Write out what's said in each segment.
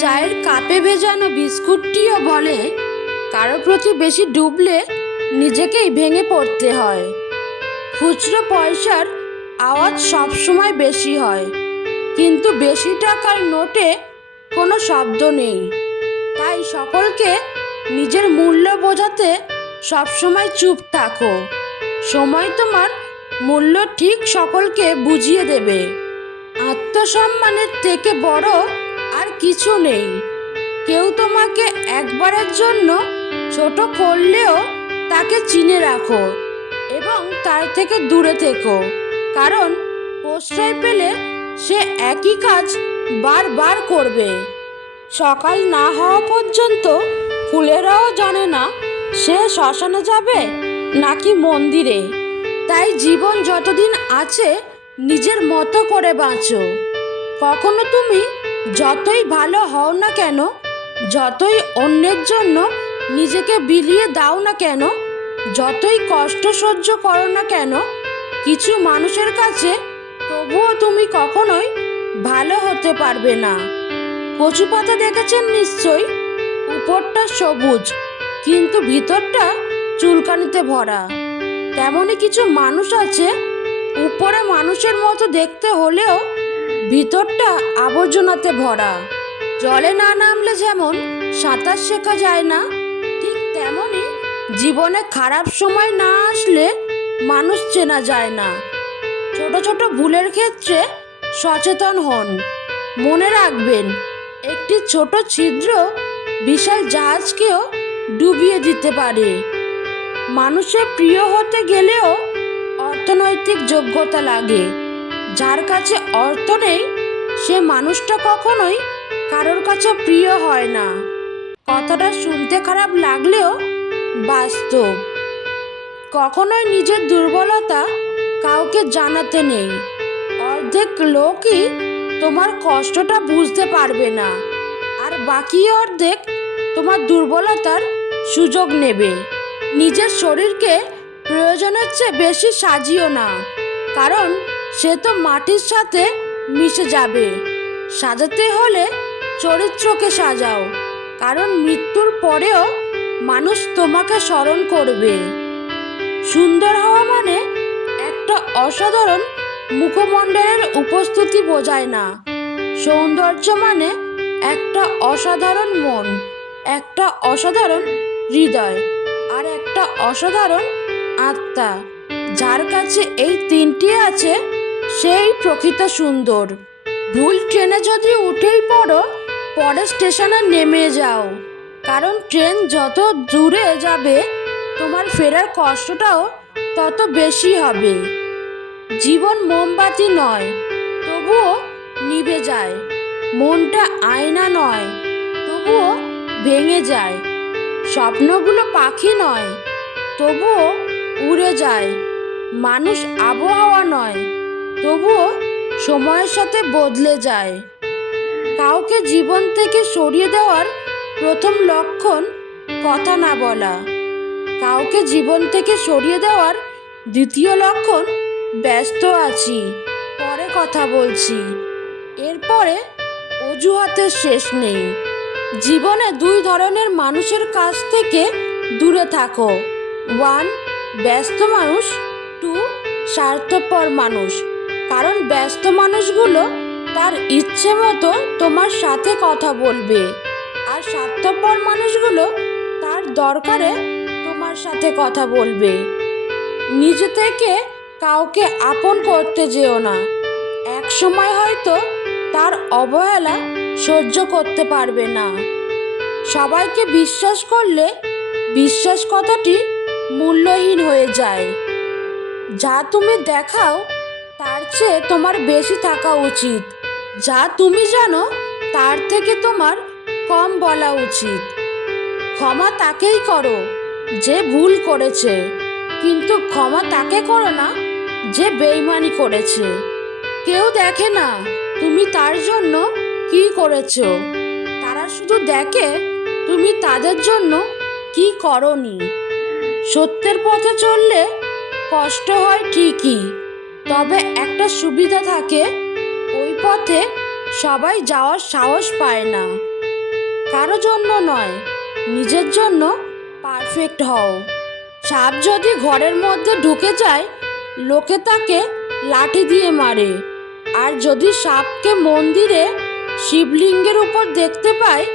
চায়ের কাপে ভেজানো বিস্কুটটিও বলে, কারও প্রতি বেশি ডুবলে নিজেকেই ভেঙে পড়তে হয়। খুচরো পয়সার আওয়াজ সবসময় বেশি হয়, কিন্তু বেশি টাকার নোটে কোনো শব্দ নেই। তাই সকলকে নিজের মূল্য বোঝাতে সবসময় চুপ থাকো। সময় তোমার মূল্য ঠিক সকলকে বুঝিয়ে দেবে। আত্মসম্মানের থেকে বড় কিছু নেই। কেউ তোমাকে একবারের জন্য ছোট করলেও তাকে চিনে রাখো এবং তার থেকে দূরে থেকো। কারণ প্রশ্রয় পেলে সে একই কাজ বারবার করবে। সকাল না হওয়া পর্যন্ত ফুলেরাও জানে না সে শ্মশানে যাবে নাকি মন্দিরে। তাই জীবন যতদিন আছে নিজের মতো করে বাঁচো। কখনো তুমি যতই ভালো হও না কেন, যতই অন্যের জন্য নিজেকে বিলিয়ে দাও না কেন, যতই কষ্ট সহ্য করো না কেন, কিছু মানুষের কাছে তবুও তুমি কখনোই ভালো হতে পারবে না। কচু পাতা দেখেছেন নিশ্চয়ই? উপরটা সবুজ, কিন্তু ভিতরটা চুলকানিতে ভরা। তেমনই কিছু মানুষ আছে, উপরে মানুষের মতো দেখতে হলেও ভিতরটা আবর্জনাতে ভরা। জলে না নামলে যেমন সাঁতার শেখা যায় না, ঠিক তেমনই জীবনে খারাপ সময় না আসলে মানুষ চেনা যায় না। ছোট ছোট ভুলের ক্ষেত্রে সচেতন হন। মনে রাখবেন, একটি ছোট ছিদ্র বিশাল জাহাজকেও ডুবিয়ে দিতে পারে। মানুষের প্রিয় হতে গেলেও অর্থনৈতিক যোগ্যতা লাগে। যার কাছে অর্থ নেই, সে মানুষটা কখনোই কারোর কাছে প্রিয় হয় না। কথাটা শুনতে খারাপ লাগলেও বাস্তব। কখনোই নিজের দুর্বলতা কাউকে জানাতে নেই। অর্ধেক লোকই তোমার কষ্টটা বুঝতে পারবে না, আর বাকি অর্ধেক তোমার দুর্বলতার সুযোগ নেবে। নিজের শরীরকে প্রয়োজনের চেয়ে বেশি সাজিও না, কারণ সে তো মাটির সাথে মিশে যাবে। সাজাতে হলে চরিত্রকে সাজাও, কারণ মৃত্যুর পরেও মানুষ তোমাকে স্মরণ করবে। সুন্দর হওয়া মানে একটা অসাধারণ মুখমণ্ডলের উপস্থিতি বোঝায় না। সৌন্দর্য মানে একটা অসাধারণ মন, একটা অসাধারণ হৃদয়, আর একটা অসাধারণ আত্মা। যার কাছে এই তিনটি আছে সেই প্রকৃত সুন্দর। ভুল ট্রেনে যদি উঠেই পড়ো পরের স্টেশনে নেমে যাও। কারণ ট্রেন যত দূরে যাবে, তোমার ফেরার কষ্টটাও তত বেশি হবে। জীবন মোমবাতি নয়, তবুও নিভে যায়। মনটা আয়না নয়, তবুও ভেঙে যায়। স্বপ্নগুলো পাখি নয়, তবুও উড়ে যায়। মানুষ আবহাওয়া নয় তবুও সময়ের সাথে বদলে যায়। কাউকে জীবন থেকে সরিয়ে দেওয়ার প্রথম লক্ষণ কথা না বলা। কাউকে জীবন থেকে সরিয়ে দেওয়ার দ্বিতীয় লক্ষণ, ব্যস্ত আছি, পরে কথা বলছি। এরপরে অজুহাতের শেষ নেই। জীবনে দুই ধরনের মানুষের কাছ থেকে দূরে থাকো। ওয়ান, ব্যস্ত মানুষ। টু, স্বার্থপর মানুষ। কারণ ব্যস্ত মানুষগুলো তার ইচ্ছে মতো তোমার সাথে কথা বলবে। আর স্বার্থপর মানুষগুলো তার দরকারে তোমার সাথে কথা বলবে। নিজে থেকে কাউকে আপন করতে যেও না। এক সময় হয়তো তার অবহেলা সহ্য করতে পারবে না। সবাইকে বিশ্বাস করলে বিশ্বাস কথাটি মূল্যহীন হয়ে যায়। যা তুমি দেখাও তার চেয়ে তোমার বেশি থাকা উচিত। যা তুমি জানো, তার থেকে তোমার কম বলা উচিত। ক্ষমা তাকেই করো, যে ভুল করেছে। কিন্তু ক্ষমা তাকে করো না, যে বেইমানি করেছে। কেউ দেখে না তুমি তার জন্য কি করেছ। তারা শুধু দেখে তুমি তাদের জন্য কি করনি। সত্যের পথে চললে কষ্ট হয় ঠিকই তবে একটা সুবিধা থাকে, ওই পথে সবাই যাওয়ার সাহস পায় না। কারও জন্য নয়, নিজের জন্য পারফেক্ট হও। সাপ যদি ঘরের মধ্যে ঢুকে যায়, লোকে তাকে লাঠি দিয়ে মারে। আর যদি সাপকে মন্দিরে শিবলিঙ্গের উপর দেখতে পায়,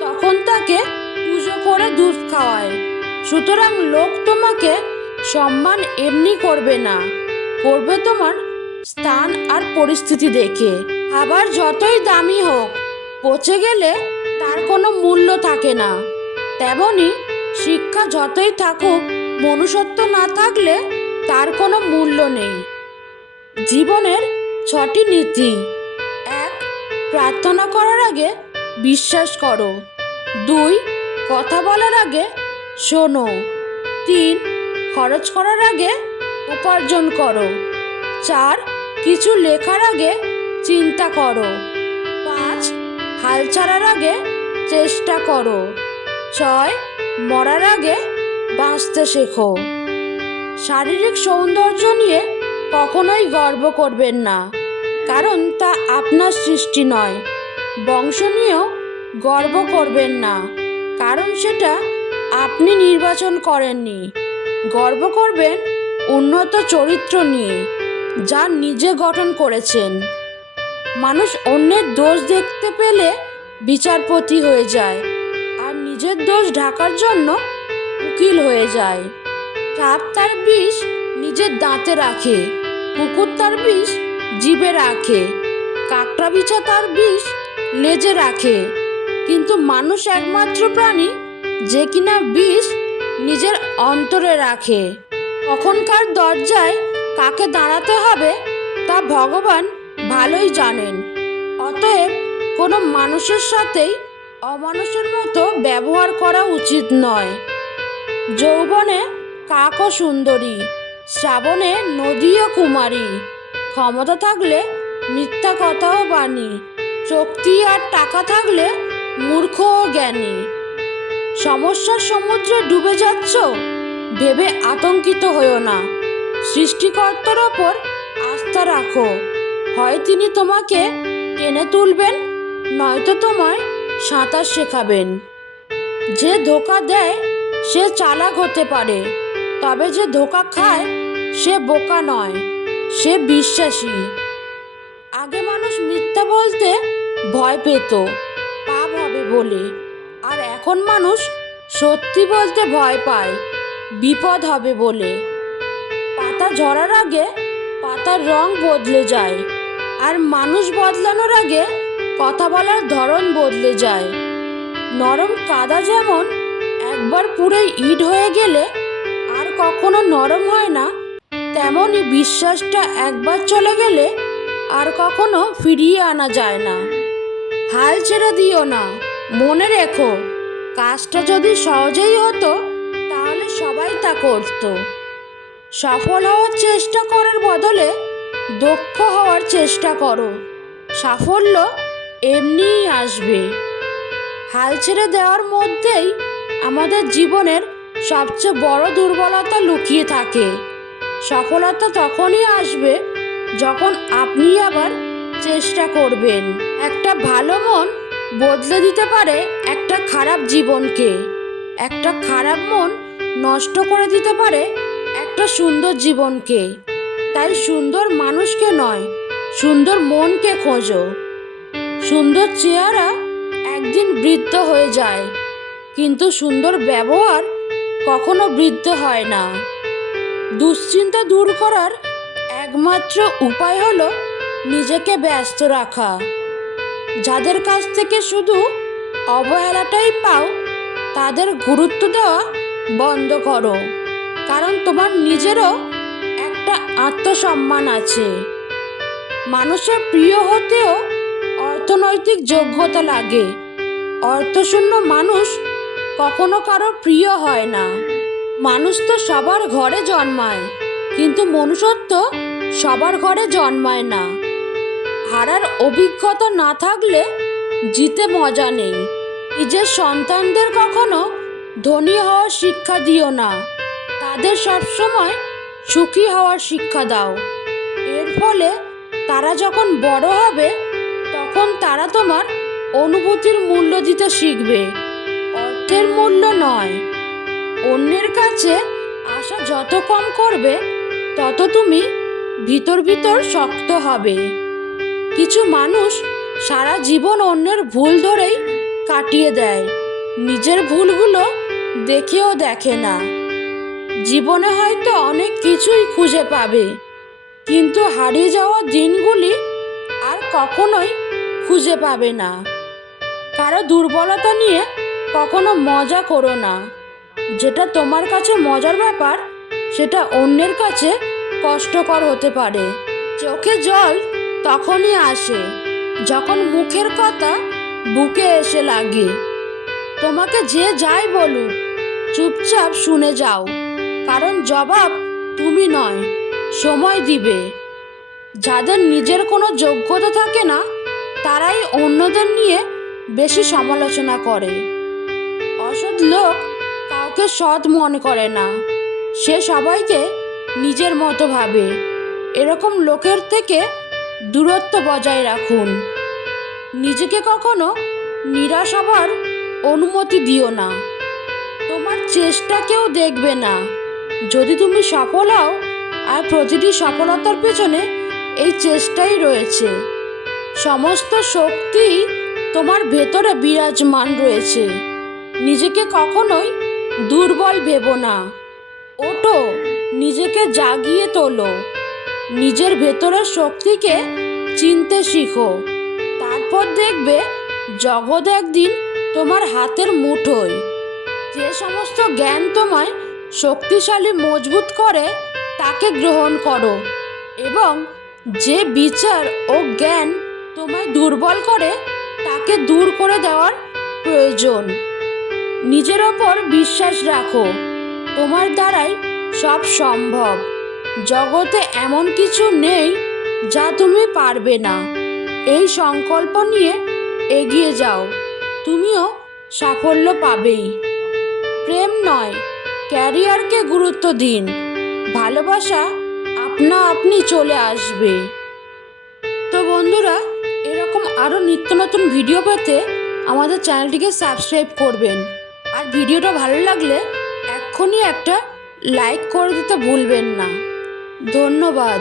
তখন তাকে পুজো করে দুধ খাওয়ায়। সুতরাং লোক তোমাকে সম্মান এমনি করবে না। করবে তোমার স্থান আর পরিস্থিতি দেখে। আবার যতই দামি হোক, পচে গেলে তার কোনো মূল্য থাকে না। তেমনি শিক্ষা যতই থাকুক, মনুষ্যত্ব না থাকলে তার কোনো মূল্য নেই। জীবনের ছটি নীতি। এক, প্রার্থনা করার আগে বিশ্বাস করো। দুই, কথা বলার আগে শোনো। তিন, খরচ করার আগে উপার্জন করো। চার, কিছু লেখার আগে চিন্তা করো। পাঁচ, হাল ছাড়ার আগে চেষ্টা করো। ছয়, মরার আগে বাঁচতে শেখো। শারীরিক সৌন্দর্য নিয়ে কখনোই গর্ব করবেন না, কারণ তা আপনার সৃষ্টি নয়। বংশ নিয়েও গর্ব করবেন না, কারণ সেটা আপনি নির্বাচন করেননি। গর্ব করবেন উন্নত চরিত্র নিয়ে, যা নিজে গঠন করেছেন। মানুষ অন্যের দোষ দেখতে পেলে বিচারপতি হয়ে যায়, আর নিজের দোষ ঢাকার জন্য উকিল হয়ে যায়। সাপ তার বিষ নিজের দাঁতে রাখে, কুকুর তার বিষ জিভে রাখে, কাকড়া বিছা তার বিষ লেজে রাখে। কিন্তু মানুষ একমাত্র প্রাণী যে কিনা বিষ নিজের অন্তরে রাখে। কখনকার দরজায় কাকে দাঁড়াতে হবে তা ভগবান ভালোই জানেন। অতএব কোনো মানুষের সাথেই অমানুষের মতো ব্যবহার করা উচিত নয়। যৌবনে কাকও সুন্দরী, শ্রাবণে নদীও কুমারী। ক্ষমতা থাকলে মিথ্যা কথাও বাণী, শক্তি আর টাকা থাকলে মূর্খ ও জ্ঞানী। সমস্যার সমুদ্রে ডুবে যাচ্ছ? ভেবে আতঙ্কিত হয়েও না। সৃষ্টিকর্তার ওপর আস্থা রাখো। হয় তিনি তোমাকে টেনে তুলবেন, নয়তো তোমায় সাঁতার শেখাবেন। যে ধোকা দেয়, সে চালাক হতে পারে। তবে যে ধোকা খায়, সে বোকা নয়, সে বিশ্বাসী। আগে মানুষ মিথ্যা বলতে ভয় পেত, পাপ হবে বলে। আর এখন মানুষ সত্যি বলতে ভয় পায়। বিপদ হবে বলে। পাতা ঝরার আগে পাতার রং বদলে যায় আর মানুষ বদলানোর আগে কথা বলার ধরন বদলে যায়। নরম কাদা যেমন একবার পুরো ইট হয়ে গেলে আর কখনো নরম হয় না তেমনই বিশ্বাসটা একবার চলে গেলে আর কখনো ফিরিয়ে আনা যায় না। হাল ছেড়ে দিও না, মনে রেখো, কাজটা যদি সহজেই হতো করতো। সফল হওয়ার চেষ্টা করার বদলে দক্ষ হওয়ার চেষ্টা করো। সাফল্য এমনিই আসবে। হাল ছেড়ে দেওয়ার মধ্যেই আমাদের জীবনের সবচেয়ে বড় দুর্বলতা লুকিয়ে থাকে। সফলতা তখনই আসবে যখন আপনি আবার চেষ্টা করবেন। একটা ভালো মন বদলে দিতে পারে একটা খারাপ জীবনকে। একটা খারাপ মন নষ্ট করে দিতে পারে একটা সুন্দর জীবনকে। তাই সুন্দর মানুষকে নয়, সুন্দর মনকে খোঁজো। সুন্দর চেহারা একদিন বৃদ্ধ হয়ে যায়, কিন্তু সুন্দর ব্যবহার কখনো বৃদ্ধ হয় না। দুশ্চিন্তা দূর করার একমাত্র উপায় হলো নিজেকে ব্যস্ত রাখা। যাদের কাছ থেকে শুধু অবহেলাটাই পাও, তাদের গুরুত্ব দেওয়া বন্ধ করো। কারণ তোমার নিজেরও একটা আত্মসম্মান আছে। মানুষের প্রিয় হতেও অর্থনৈতিক যোগ্যতা লাগে। অর্থশূন্য মানুষ কখনো কারও প্রিয় হয় না। মানুষ তো সবার ঘরে জন্মায়, কিন্তু মনুষ্যত্ব সবার ঘরে জন্মায় না। হারার অভিজ্ঞতা না থাকলে জিতে মজা নেই। নিজের সন্তানদের কখনো ধনী হওয়ার শিক্ষা দিও না। তাদের সবসময় সুখী হওয়ার শিক্ষা দাও। এর ফলে তারা যখন বড় হবে, তখন তারা তোমার অনুভূতির মূল্য দিতে শিখবে। অর্থের মূল্য নয়। অন্যের কাছে আশা যত কম করবে, তত তুমি ভিতর ভিতর শক্ত হবে। কিছু মানুষ সারা জীবন অন্যের ভুল ধরেই কাটিয়ে দেয়। নিজের ভুলগুলো দেখেও দেখে না। জীবনে হয়তো অনেক কিছুই খুঁজে পাবে, কিন্তু হারিয়ে যাওয়া দিনগুলি আর কখনোই খুঁজে পাবে না। কারও দুর্বলতা নিয়ে কখনো মজা করো না। যেটা তোমার কাছে মজার ব্যাপার, সেটা অন্যের কাছে কষ্টকর হতে পারে। চোখে জল তখনই আসে, যখন মুখের কথা বুকে এসে লাগে। তোমাকে যে যাই বলুক চুপচাপ শুনে যাও। কারণ জবাব তুমি নয়, সময় দিবে। যাদের নিজের কোনো যোগ্যতা থাকে না, তারাই অন্যদের নিয়ে বেশি সমালোচনা করে। অসৎ লোক কাউকে সৎ মনে করে না। সে সবাইকে নিজের মতো ভাবে। এরকম লোকের থেকে দূরত্ব বজায় রাখুন। নিজেকে কখনো নিরাশ হবার অনুমতি দিও না। চেষ্টা কেউ দেখবে না। যদি তুমি সফল হও, আর প্রতিটি সফলতার পেছনে এই চেষ্টাই রয়েছে। সমস্ত শক্তি তোমার ভেতরে বিরাজমান রয়েছে। নিজেকে কখনোই দুর্বল ভেবো না। ওটো নিজেকে জাগিয়ে তোলো। নিজের ভেতরের শক্তিকে চিনতে শিখো। তারপর দেখবে, জগৎ একদিন তোমার হাতের মুঠোয়। যে সমস্ত জ্ঞান তোমায় শক্তিশালী, মজবুত করে, তাকে গ্রহণ করো। এবং যে বিচার ও জ্ঞান তোমায় দুর্বল করে, তাকে দূর করে দেওয়ার প্রয়োজন। নিজের ওপর বিশ্বাস রাখো। তোমার দ্বারাই সব সম্ভব। জগতে এমন কিছু নেই যা তুমি পারবে না। এই সংকল্প নিয়ে এগিয়ে যাও। তুমিও সাফল্য পাবেই। প্রেম নয়, ক্যারিয়ারকে গুরুত্ব দিন। ভালোবাসা আপনা আপনি চলে আসবে। তো বন্ধুরা, এরকম আরও নিত্য নতুন ভিডিও পেতে আমাদের চ্যানেলটিকে সাবস্ক্রাইব করবেন। আর ভিডিওটা ভালো লাগলে এক্ষুনি একটা লাইক করে দিতে ভুলবেন না। ধন্যবাদ।